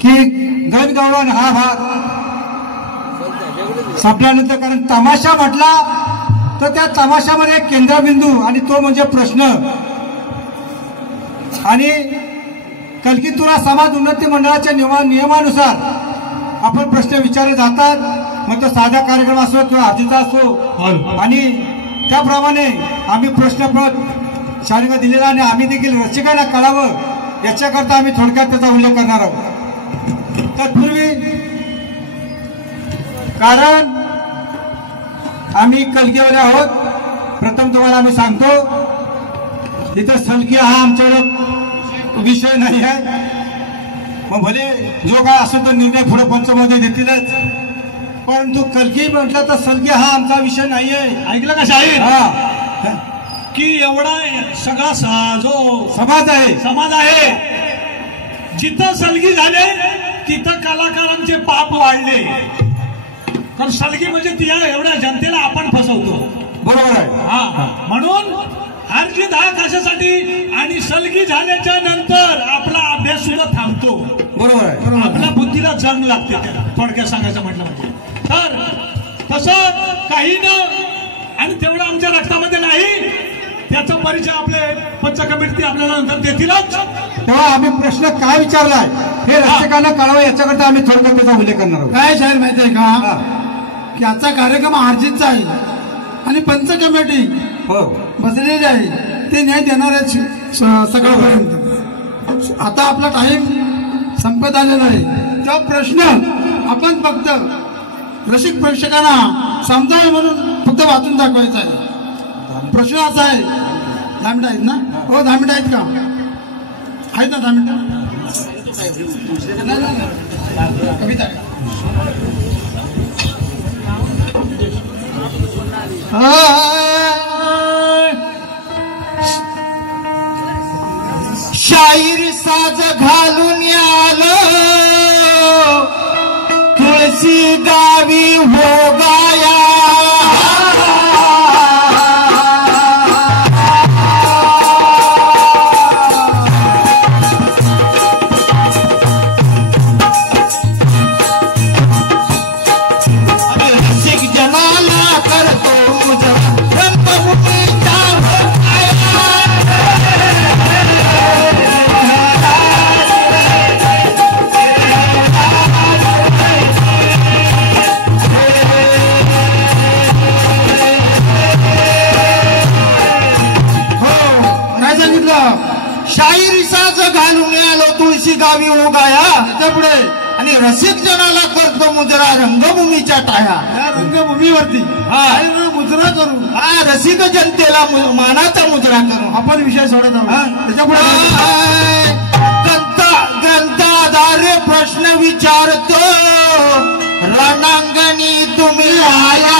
की गणगवळण हा भाग संपल्यानंतर, कारण तमाशा म्हटला तर त्या तमाशामध्ये एक केंद्रबिंदू आणि तो म्हणजे प्रश्न. आणि कलगीतुरा समाज उन्नती मंडळाच्या नियमानुसार आपण प्रश्न विचारले जातात. मग तो साधा कार्यक्रम असो किंवा आजीचा असो, आणि त्याप्रमाणे आम्ही प्रश्नपत्र शाळेला दिलेला आणि आम्ही देखील रसिकांना कळावं याच्याकरता आम्ही थोडक्यात त्याचा उल्लेख करणार आहोत. तत्पूर्वी कारण आम्ही कलगीवाले आहोत, प्रथम तुम्हाला आम्ही सांगतो इथं सलगी हा आमच्याकडे विषय नाही आहे. मग भले जो काय असं तो निर्णय पुढे पंचमध्ये देतीलच, परंतु कलगी म्हटलं तर सलगी हा आमचा विषय नाही आहे. ऐकलं का शाहीर? हा, की एवढा सगळा जो समाज आहे जिथं सलगी झाले तिथं कलाकारांचे पाप वाढले. कारण सलगी म्हणजे त्या एवढ्या जनतेला आपण फसवतो. बरोबर आहे. हा, म्हणून हरजीत हा कशासाठी, आणि सलगी झाल्याच्या नंतर आपला अभ्यास सुद्धा थांबतो. बरोबर आहे. आपल्या बुद्धीला जंग लागते. त्याला थोडक्यात सांगायचं म्हटलं म्हणजे तर तसं काही न, आणि तेवढं आमच्या रक्तामध्ये नाही. त्याचा परिचय आपले पंच कमिटी आपल्याला नंतर देतीलच. तेव्हा आम्ही प्रश्न काय विचारलाय हे रसिकांना कळावं याच्याकरता आम्ही थोडक्यात त्याचा उल्लेख करणार आहोत. काय शाहीर माहिती आहे का, की आजचा कार्यक्रम हरजीतचा आहे आणि पंच कमिटी बसलेली आहे, ते न्याय देणार आहेत सगळ्यापर्यंत. आता आपला टाइम संपत आलेला आहे. तो प्रश्न आपण फक्त रसिक प्रेक्षकांना समजावे म्हणून फक्त वाचून दाखवायचा आहे. प्रश्न असा आहे, 10 मिनिटं आहेत ना? हो 10 मिनिटं आहेत का? आहेत ना 10 मिनिटं? कविता शाहीर साज घालून आलो तुळशी गावी हो गाया. शाहीर साज घालून आलो तुळशी गावी हो गाया. पुढे आणि रसिक जनाला करतो मुजरा रंगभूमीच्या टाया. या रंगभूमीवरती मुजरा करू, हा रसिक जनतेला मानाचा मुजरा करू आपण विषय सोडत आहोत. त्याच्यापुढे ग्रंथाधारे प्रश्न विचारतो रणांगणी तुम्ही आया.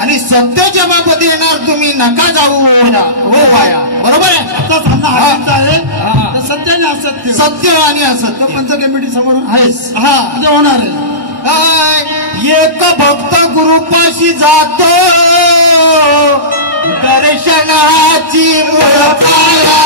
आणि सत्य जबाब देणार तुम्ही नका जाऊ हो वाया. बरोबर आहे. आता सामना आहे सत्य आणि असत्य, सत्य आणि असत्य पंच कमिटी समोर आहेस. हा ते होणार आहे. एक भक्त गुरुपाशी जातो दर्शनाची मुळकाया.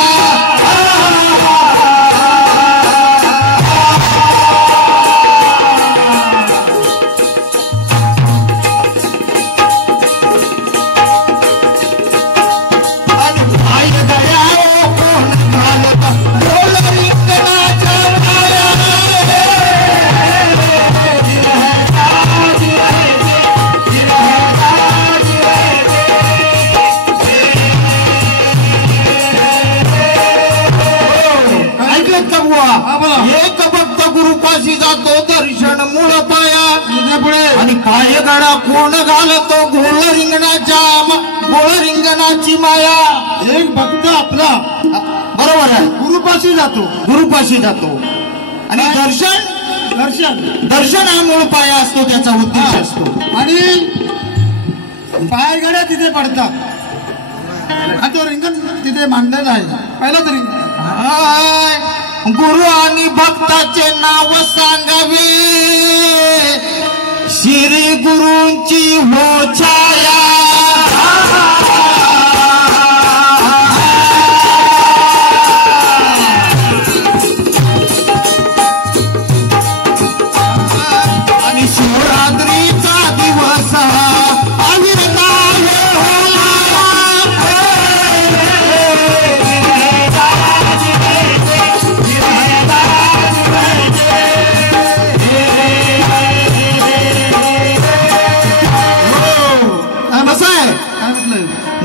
गुरुपाशी जातो दर्शन मूळ पाया. पुढे आणि काय गडा कोण घालतो गोळ रिंगणाची माया. एक भक्त आपला बरोबर आहे, गुरुपाशी जातो. गुरुपाशी जातो आणि दर्शन दर्शन हा मूळ पाया असतो, त्याचा उद्देश असतो. आणि पायगड्या तिथे पडतात. हा तो रिंगण तिथे मांडलेला आहे. पहिला तरी गुरु आणि भक्ताचे नाव सांगावे, श्री गुरूंची हो छाया. आणि शिवरात्रीचा दिवस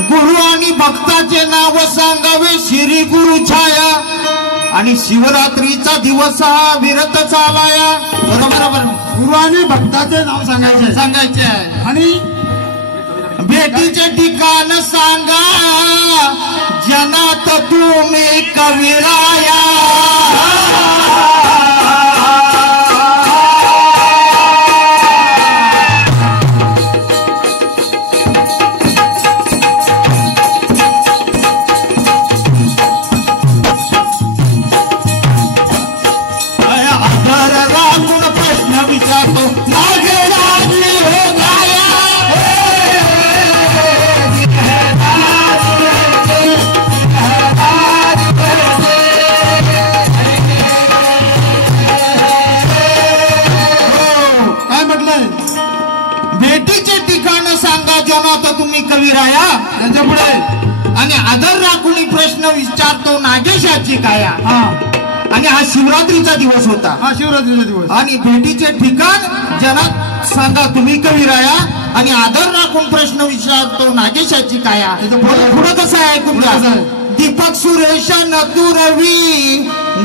गुरु आणि भक्ताचे नाव सांगावे, श्री गुरु छाया. आणि शिवरात्रीचा दिवस हा विरत चालाया. बरोबर, गुरु आणि भक्ताचे नाव सांगायचे आहे. आणि भेटीचे ठिकाण सांगा, जनात तुम्ही कविराया. भेटीचे ठिकाण सांगा, जनात तुम्ही कविराया. त्याच्या पुढे आणि आदर राखून प्रश्न विचारतो नागेशाची काया. आणि हा शिवरात्रीचा दिवस होता. हा शिवरात्रीचा दिवस. आणि भेटीचे ठिकाण जनात सांगा तुम्ही कविराया. आणि आदर राखून प्रश्न विचारतो नागेशाची काया. पुढं कसं आहे तुमचा? दीपक सुरेश नतुरवी,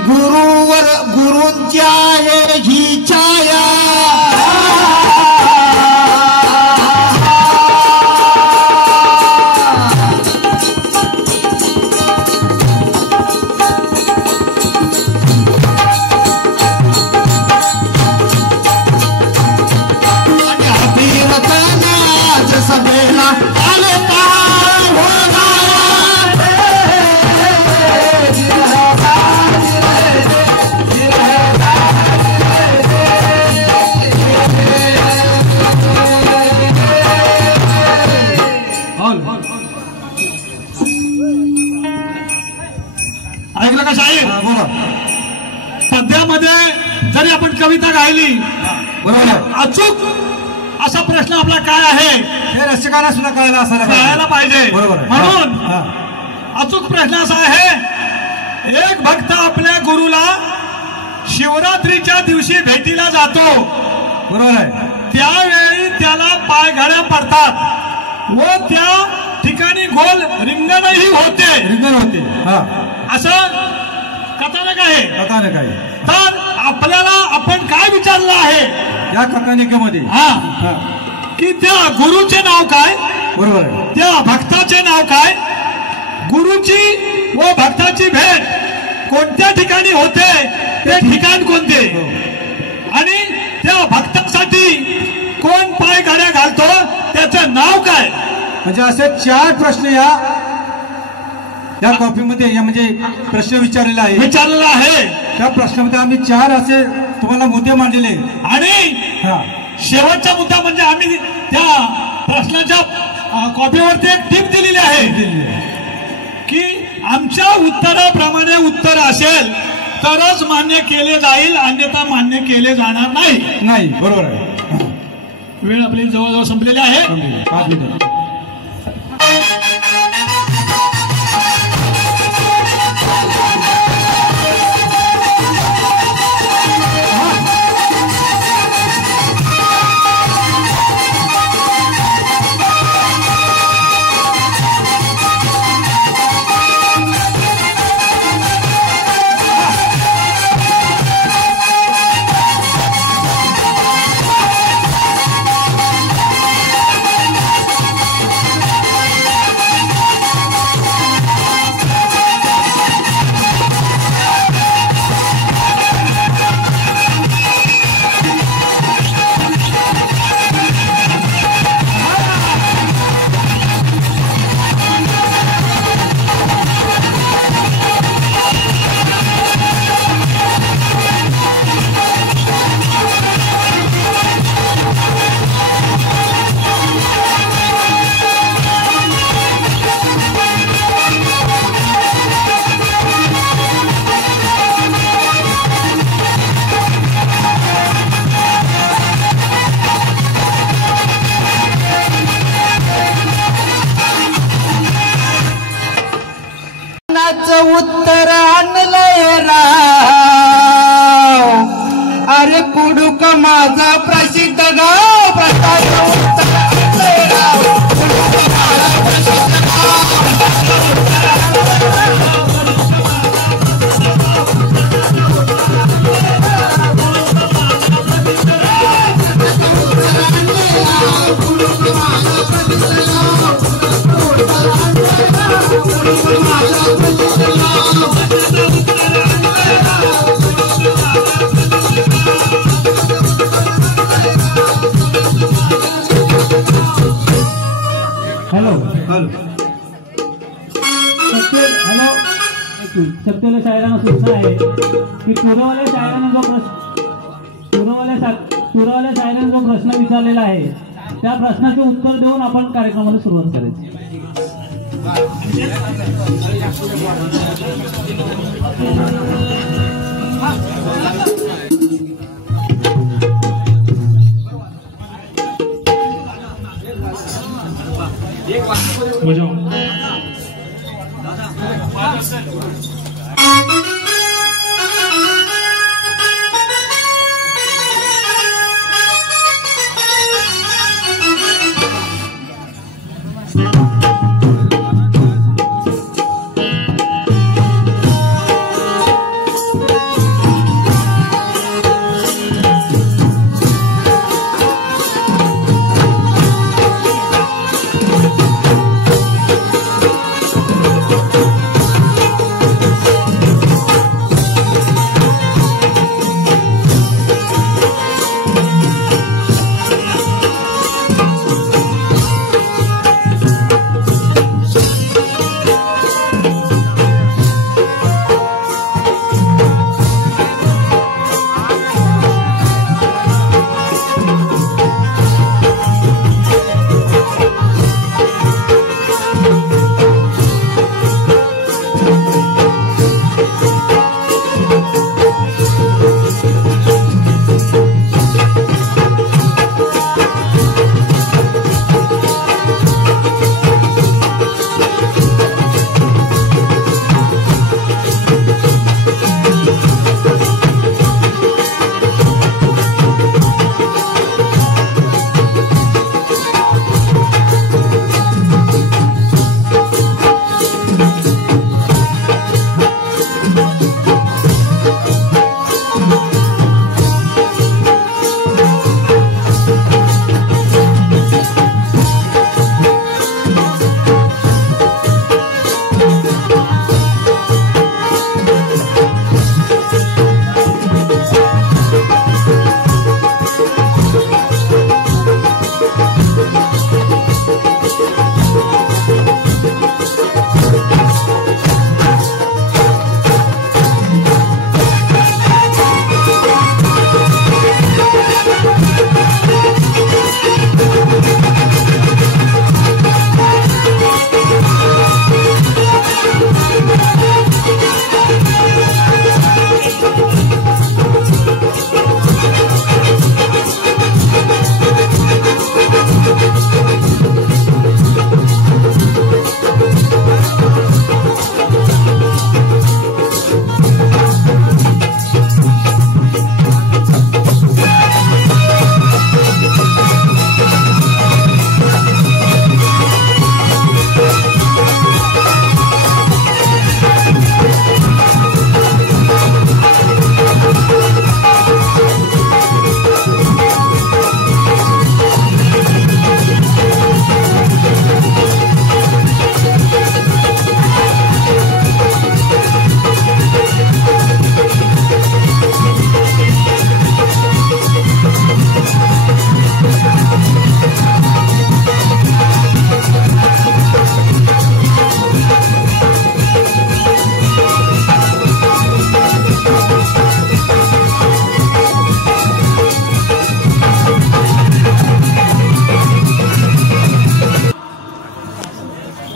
गुरूंच्या आहे ही छाया. सभेला आले ऐकलं का साहेब? पद्यामध्ये जरी आपण कविता गायली, बरोबर, अचूक असा प्रश्न आपला काय आहे हे रसिकांना सुद्धा कळायला पाहिजे. बरोबर. म्हणून अचूक प्रश्न असा आहे, एक भक्त आपल्या गुरुला शिवरात्रीच्या दिवशी भेटीला जातो. बरोबर आहे. त्यावेळी त्याला पायघड्या पडतात व त्या ठिकाणी गोल रिंगणही होते. असं कथानक आहे. तर आपल्याला आपण काय विचारलं आहे या कथानिकेमध्ये? की त्या गुरुचे नाव काय, बरोबर आहे, त्या भक्ताचे नाव काय, गुरुची व भक्ताची भेट कोणत्या ठिकाणी होते, ते ठिकाण कोणते, आणि त्या भक्तासाठी कोण पायघड्या घालतो त्याचं नाव काय. म्हणजे असे 4 प्रश्न या कॉपीमध्ये म्हणजे प्रश्न विचारलेला आहे. त्या प्रश्नामध्ये आम्ही 4 असे तुम्हाला मुद्दे मांडलेले. आणि शेवटचा मुद्दा म्हणजे आम्ही त्या प्रश्नाच्या कॉपीवरती एक टीप दिलेली आहे की आमच्या उत्तराप्रमाणे उत्तर असेल तरच मान्य केले जाईल, अन्यथा मान्य केले जाणार नाही. बरोबर आहे. वेळ आपली जवळजवळ संपलेली आहे. 5 मिनिट. हॅलो सत्यवाल्या शायरांना सूचना आहे की पुरवल्या शायरांना जो प्रश्न विचारलेला आहे त्या प्रश्नाचे उत्तर देऊन आपण कार्यक्रमाला सुरुवात करायची.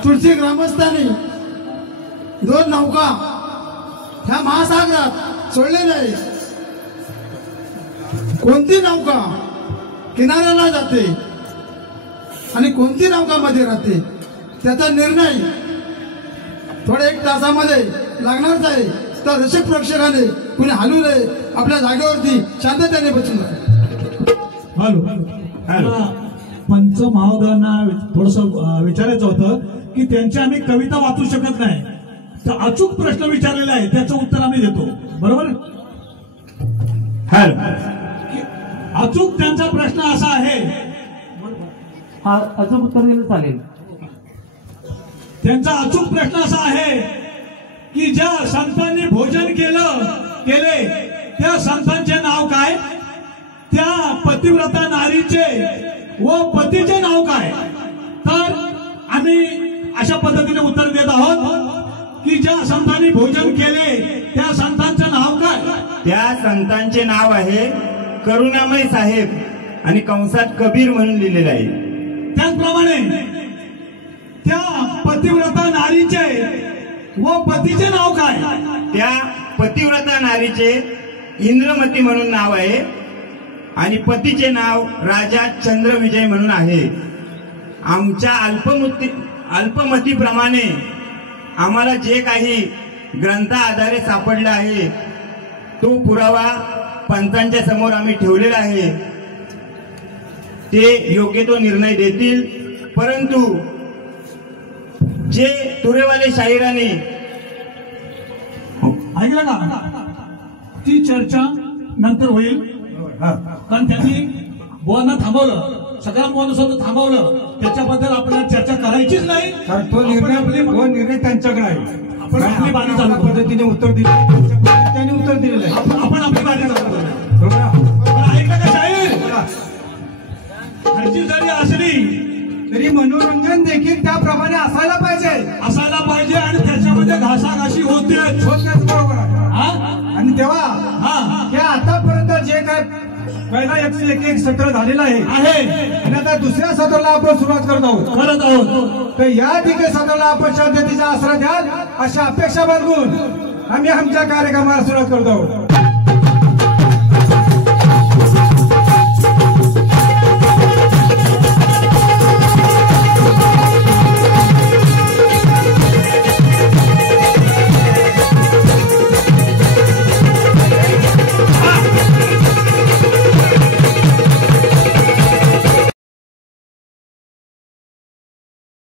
तुळशी ग्रामस्थांनी 2 नौका ह्या महासागरात सोडलेल्या आहे. कोणती नौका किनाऱ्याला जाते आणि कोणती नौका मध्ये राहते त्याचा निर्णय थोड्या 1 तासामध्ये लागणारच आहे. तर रसिक प्रेक्षकाने कुणी हलू नये, आपल्या जागेवरती शांततेने बसून हॅलो पंच महोदयांना थोडस विचारायचं होतं की त्यांची आम्ही कविता वाचू शकत नाही, तर अचूक प्रश्न विचारलेला आहे त्याचं उत्तर आम्ही देतो. बरोबर? अचूक त्यांचा प्रश्न असा आहे. हा अचूक उत्तर दिलं चालेल. त्यांचा अचूक प्रश्न असा आहे की ज्या संतांनी भोजन केले त्या संतांचे नाव काय, त्या पतिव्रता नारीचे व पतीचे नाव काय. तर आम्ही अशा पद्धतीने उत्तर देत आहोत की ज्या संतांनी भोजन केले त्या संतांचं नाव काय. त्या संतांचे नाव आहे करुणामय साहेब आणि कंसात कबीर म्हणून लिहिलेलं आहे. त्याचप्रमाणे त्या पतिव्रता नारीचे व पतीचे नाव काय. त्या पतिव्रता नारीचे इंद्रमती म्हणून नाव आहे आणि पतीचे नाव राजा चंद्रविजय म्हणून आहे. आमच्या अल्पमतीप्रमाणे आम्हाला जे काही ग्रंथा आधारे सापडलं आहे तो पुरावा पंचांच्या समोर आम्ही ठेवलेला आहे. ते योग्य तो निर्णय देतील. परंतु जे तुरेवाले शाहिराने ऐकलं का, ती चर्चा नंतर होईल. कारण त्यांनी बुवांना थांबवलं, सगळ्या बुवांना सुद्धा थांबवलं. त्याच्याबद्दल आपल्याला चर्चा करायचीच नाही. कारण तो निर्णय त्यांच्याकडे आहे. आपण आपली बाजू चालू करू. पद्धतीने उत्तर दिले, त्यांनी उत्तर दिलेलं आहे. आपण आपली बाजू चालू करूया. पण ऐकलं का शाहीर, हरची जरी असली तरी मनोरंजन देखील त्याप्रमाणे असायला पाहिजे आणि त्याच्यामध्ये घासाघाशी होतेच. बरोबर आहे. हा? आणि तेव्हा हे आतापर्यंत जे काय पहिला 101 सत्र झालेलं आहे आणि आता दुसऱ्या सत्राला आपण सुरुवात करत आहोत. तर या ठिकाणी सत्राला आपण शांततेचा आसरा द्याल अशा अपेक्षा बाळगून आम्ही आमच्या कार्यक्रमाला सुरुवात करत आहोत.